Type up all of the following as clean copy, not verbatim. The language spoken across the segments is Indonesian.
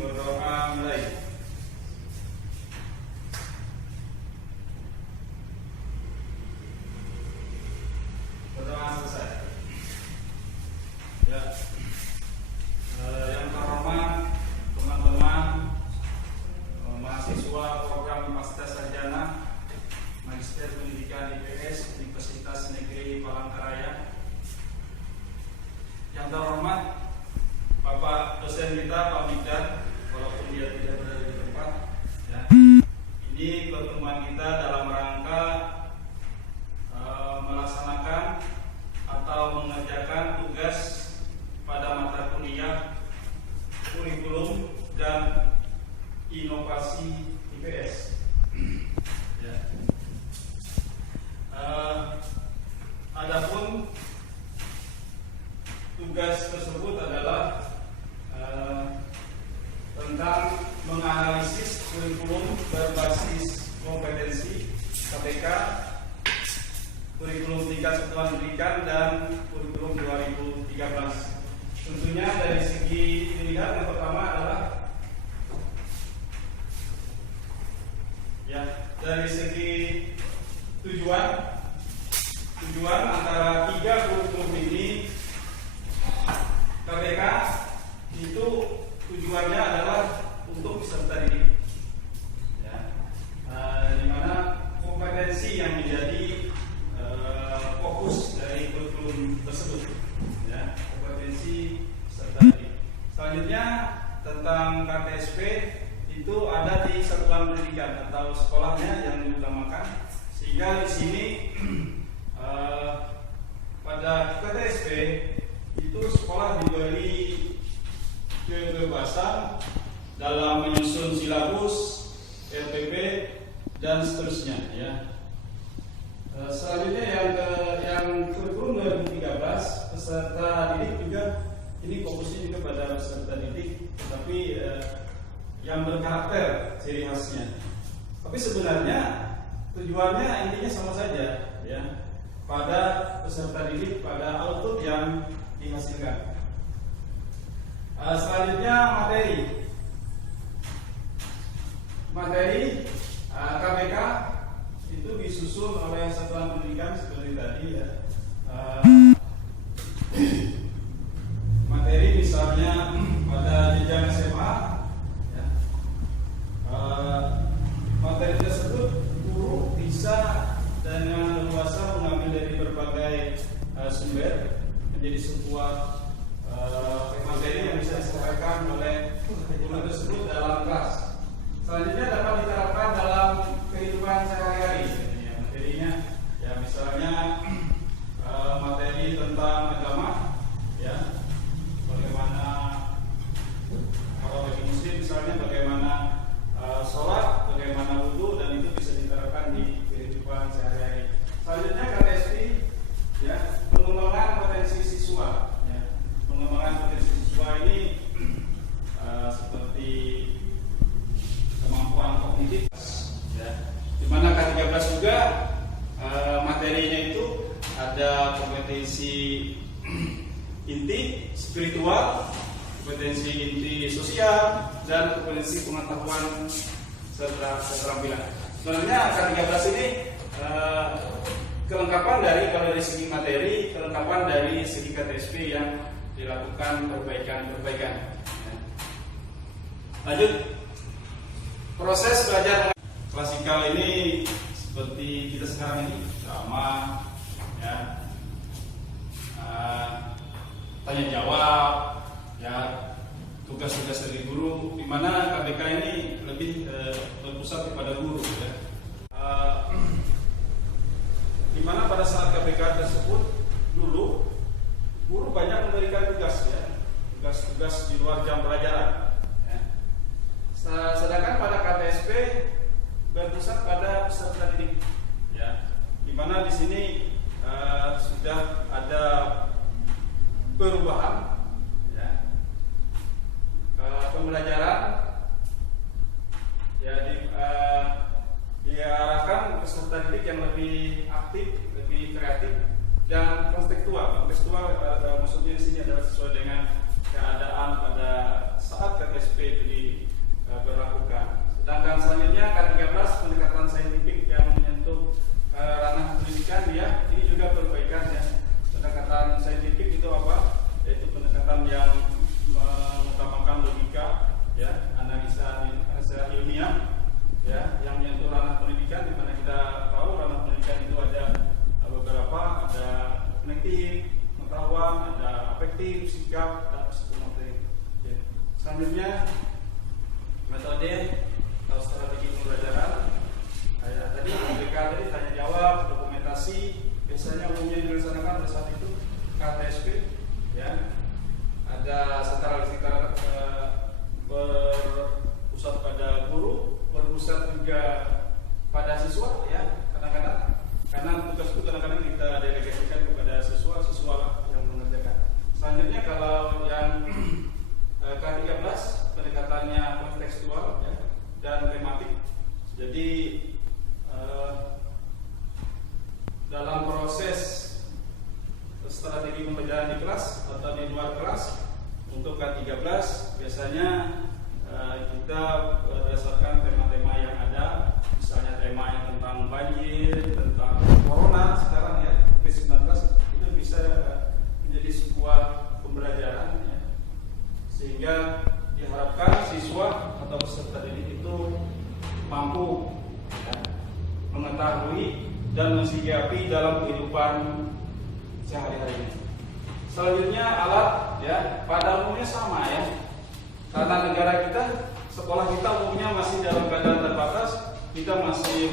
berdoa mulai. Berdoa selesai. Ya. Yang terhormat teman-teman mahasiswa program Pasca Sarjana Magister Pendidikan IPS Universitas Negeri Palangkaraya. Yang terhormat Bapak dosen kita Pak Mikdad, walaupun dia tidak berada di tempat, ya. Ini pertemuan kita dalam rangka melaksanakan atau mengerjakan tugas pada mata kuliah kurikulum dan inovasi IPS. Ya. Adapun tugas tersebut adalah tentang menganalisis kurikulum berbasis kompetensi KPK, kurikulum tingkat satuan pendidikan dan kurikulum 2013. Tentunya dari segi pilihan yang pertama adalah dari segi tujuan antara tiga kurikulum ini KPK itu tujuannya adalah untuk peserta didik, ya. Di mana kompetensi yang menjadi fokus dari kurikulum tersebut, ya, kompetensi peserta didik. Selanjutnya tentang KTSP itu ada di satuan pendidikan atau sekolahnya yang diutamakan, sehingga di sini pada KTSP itu sekolah diberi kebebasan dalam menyusun silabus, LPP dan seterusnya, ya. Selanjutnya yang kurikulum 2013 peserta didik juga ini fokusnya juga pada peserta didik, tetapi yang berkarakter ciri khasnya. Tapi sebenarnya tujuannya intinya sama saja, ya, pada peserta didik, pada output yang dihasilkan. Selanjutnya materi KPK itu disusun oleh satuan pendidikan seperti tadi, ya. Materi misalnya pada jenjang SMA, ya, materi tersebut guru bisa dengan leluasa mengambil dari berbagai sumber menjadi sebuah materi yang bisa disampaikan oleh guru tersebut dalam kelas. Selanjutnya dapat diterapkan dalam kehidupan sehari-hari. Ya, materinya, ya, misalnya materi tentang agama, ya, bagaimana kalau bagi muslim misalnya bagaimana sholat, bagaimana wudhu, dan itu bisa diterapkan di kehidupan sehari-hari. Selanjutnya KTSP, ya, pengembangan potensi siswa, ya. Pengembangan potensi siswa ini seperti kemampuan kognitif, ya. Di mana K13 juga materinya itu ada kompetensi inti spiritual, kompetensi inti sosial, dan kompetensi pengetahuan serta keterampilan. Sebenarnya K13 ini kelengkapan dari, kalau dari segi materi, kelengkapan dari segi KTSP yang dilakukan perbaikan. Ya. Lanjut, proses belajar klasikal ini seperti kita sekarang ini, sama, ya, tanya jawab, ya, tugas-tugas dari guru, di mana KPK ini lebih berpusat kepada guru, ya. Di mana pada saat KPK tersebut dulu guru banyak memberikan tugas, ya, tugas-tugas di luar jam pelajaran, ya. Sedangkan pada KTSP berpusat pada peserta didik, ya, di mana di sini sudah ada perubahan, ya, pembelajaran, ya, diarahkan peserta didik yang lebih aktif, lebih kreatif dan kontekstual. Kontekstual maksudnya di sini adalah sesuai dengan keadaan pada saat siswa atau peserta didik itu mampu ya, mengetahui dan mensikapi dalam kehidupan sehari-harinya. Selanjutnya alat ya pada umumnya sama ya, karena negara kita, sekolah kita umumnya masih dalam keadaan terbatas. Kita masih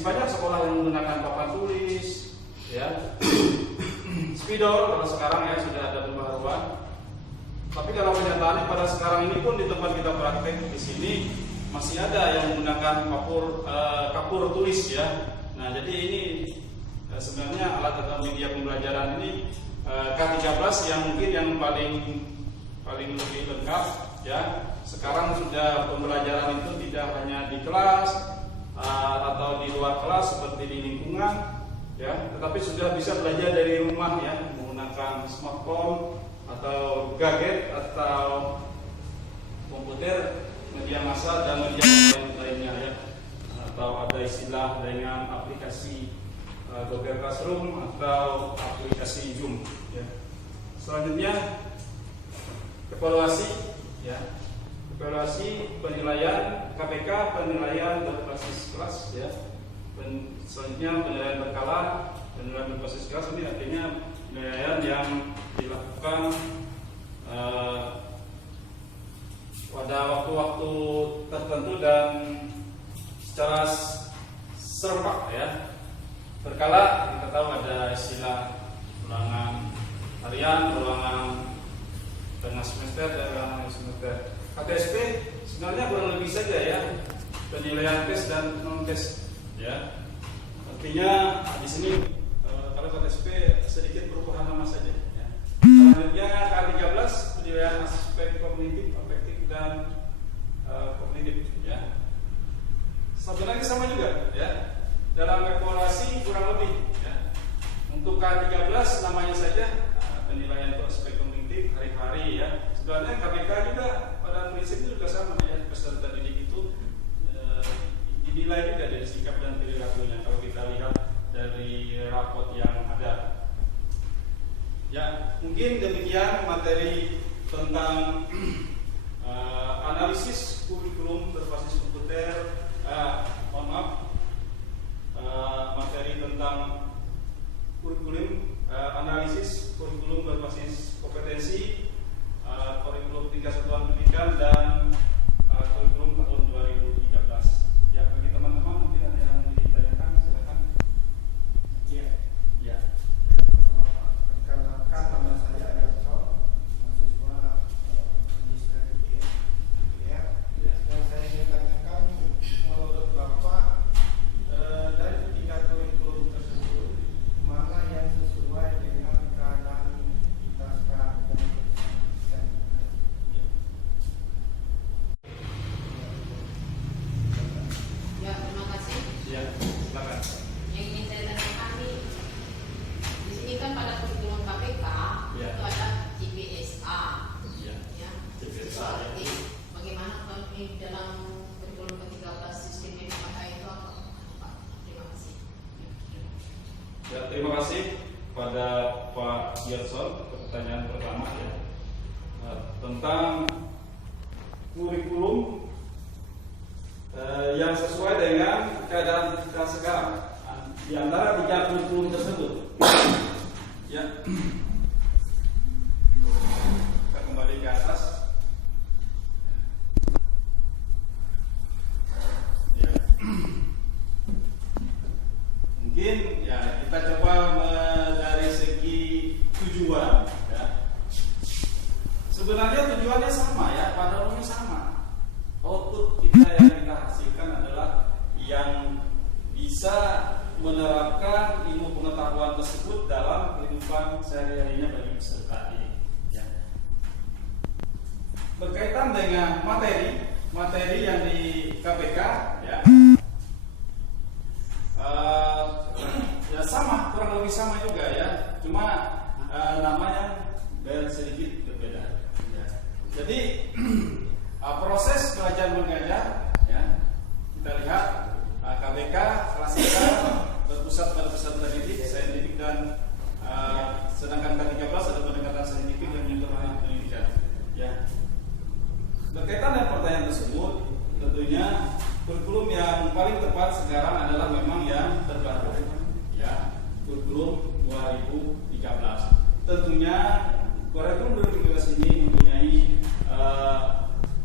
banyak sekolah yang menggunakan papan tulis ya, spidol kalau sekarang ya sudah ada pembaruan. Tapi kalau kenyataannya pada sekarang ini pun di tempat kita praktek di sini masih ada yang menggunakan kapur tulis ya. Nah jadi ini sebenarnya alat atau media pembelajaran ini K13 yang mungkin yang paling lebih lengkap ya. Sekarang sudah pembelajaran itu tidak hanya di kelas atau di luar kelas seperti di lingkungan ya, tetapi sudah bisa belajar dari rumah ya, menggunakan smartphone atau gadget atau komputer, media massa dan media lainnya ya, atau ada istilah dengan aplikasi Google Classroom atau aplikasi Zoom ya. Selanjutnya evaluasi ya, evaluasi penilaian KPK, penilaian berbasis kelas ya. Selanjutnya penilaian berkala, penilaian berbasis kelas ini artinya penilaian yang dilakukan pada waktu-waktu tertentu dan secara serempak ya. Berkala kita tahu ada istilah ulangan harian, ulangan tengah semester dan ulangan semester. KTSP sebenarnya kurang lebih saja ya, penilaian tes dan non tes ya. Artinya di sini kalau KTSP sedikit perubahan nama saja ya. Selanjutnya K13 penilaian aspek kognitif, afektif dan kognitif ya. Sebenarnya sama juga ya. Dalam evaluasi kurang lebih ya. Untuk K13 namanya saja penilaian untuk aspek kognitif hari-hari ya. Sebenarnya KPK juga pada prinsipnya juga sama ya, peserta didik itu dinilai juga dari sikap dan perilakunya kalau kita lihat dari rapot yang ada. Ya, mungkin demikian materi tentang analisis kurikulum berbasis komputer. Materi tentang kurikulum analisis kurikulum berbasis kompetensi, kurikulum tingkat satuan pendidikan dan kurikulum tahun 2013. Ya, bagi teman-teman mungkin ada yang ditanyakan, silakan. Iya. Ya. Perkenalkan, nama saya Edson, mahasiswa Magister IPR. Yang saya ingin tanyakan, menurut Bapak, dari ketiga kurikulum tersebut, mana yang sesuai dengan keadaan kita sekarang dan Ya, terima kasih. Ya, silakan. Yang ingin saya tanyakan nih, di sini kan pada kurikulum KPK Ya. itu ada CPSA. Ya. Ya. CPSA, ya. Jadi, bagaimana kalau ini dalam kurikulum ke-13 sistem KPK itu apa, Pak? Terima kasih. Ya, terima kasih pada Pak Gerson untuk pertanyaan pertama ya, tentang kurikulum yang sesuai dengan keadaan kita sekarang di antara tiga kurikulum tersebut. Ya, kita kembali ke atas. Ya. Mungkin ya kita coba dari segi tujuan ya. Sebenarnya tujuannya sama ya, pada umumnya sama. Output kita yang kita hasilkan adalah yang bisa menerapkan ilmu pengetahuan tersebut dalam kehidupan sehari-harinya bagi peserta didik ya. Berkaitan dengan materi yang di KPK ya. Ya sama, kurang lebih sama juga ya. Cuma namanya sedikit berbeda. Ya. Jadi proses belajar mengajar ya, kita lihat KBK klasika berpusat pada peserta didik, saintifik dan sedangkan K13 ada pendekatan saintifik dan metode pendidikan ya. Berkaitan dengan pertanyaan tersebut, tentunya kurikulum yang paling tepat sekarang adalah memang yang terbaru, ya, kurikulum 2013. Tentunya kurikulum 2013 ini mempunyai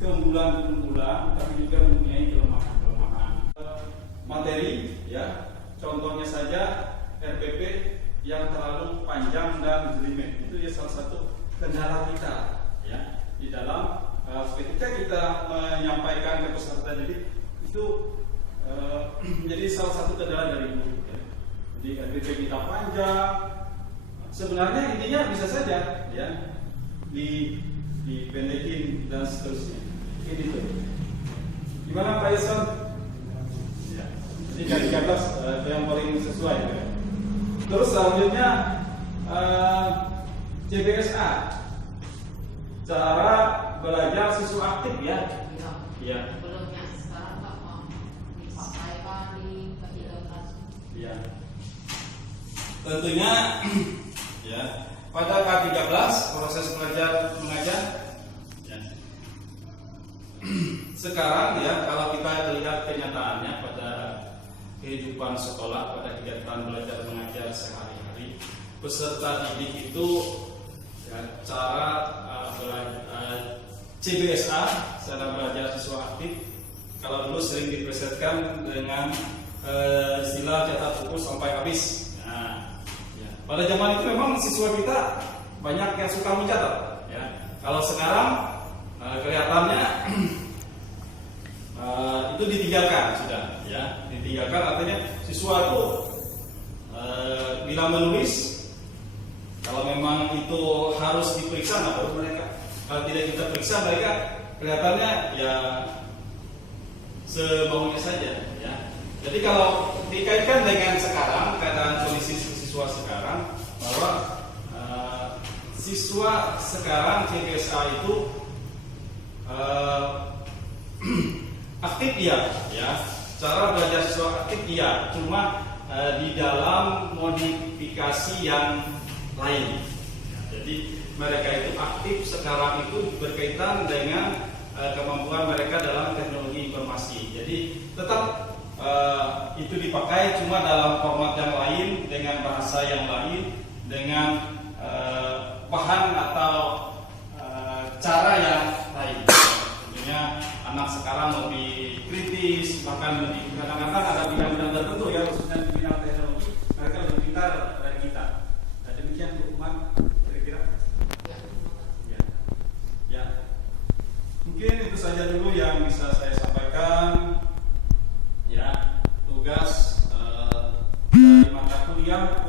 keunggulan-keunggulan, tapi juga mempunyai kelemahan-kelemahan. Materi, ya, contohnya saja RPP yang terlalu panjang dan jelimet, itu ya salah satu kendala kita, ya, di dalam ketika kita menyampaikan ke peserta didik itu menjadi salah satu kendala dari guru, ya. Jadi RPP kita panjang, sebenarnya intinya bisa saja, ya, dipendekin dan seterusnya. Ini tuh. Gimana Pak Yusuf? Ya. Jadi dari 13 yang paling sesuai, ya. Terus selanjutnya CBSA, cara belajar siswa aktif, ya. Ya. Sebelumnya sekarang Pak mau dipakai Pak di ke-13. Ya. Tentunya ya, pada K13 proses belajar mengajar, ya. Sekarang ya, kalau kita lihat kenyataannya pada kehidupan sekolah, pada kegiatan belajar mengajar sehari-hari, peserta didik itu ya, cara CBSA, cara belajar siswa aktif, kalau dulu sering dipresetkan dengan istilah cetak buku sampai habis. Nah, ya. Pada zaman itu memang siswa kita banyak yang suka mencatat, ya. Kalau sekarang kelihatannya itu ditinggalkan sudah, ya. Ditinggalkan artinya siswa itu bila menulis, kalau memang itu harus diperiksa, nah baru mereka. Kalau tidak kita periksa, mereka kelihatannya ya semaunya saja, ya. Jadi kalau dikaitkan dengan sekarang keadaan kondisi siswa sekarang, bahwa siswa sekarang CBSA itu aktif ya, cara belajar siswa aktif ya, cuma di dalam modifikasi yang lain. Jadi mereka itu aktif sekarang itu berkaitan dengan kemampuan mereka dalam teknologi informasi. Jadi tetap itu dipakai, cuma dalam format yang lain, dengan bahasa yang lain, dengan bahan atau cara yang lain. Tentunya anak sekarang lebih kritis, bahkan lebih kadang-kadang ada bidang-bidang tertentu, ya, khususnya di bidang teknologi, mereka lebih pintar dari kita. Nah, demikian Lukman kira-kira. Ya. Mungkin itu saja dulu yang bisa saya sampaikan. Ya, tugas dari mata kuliah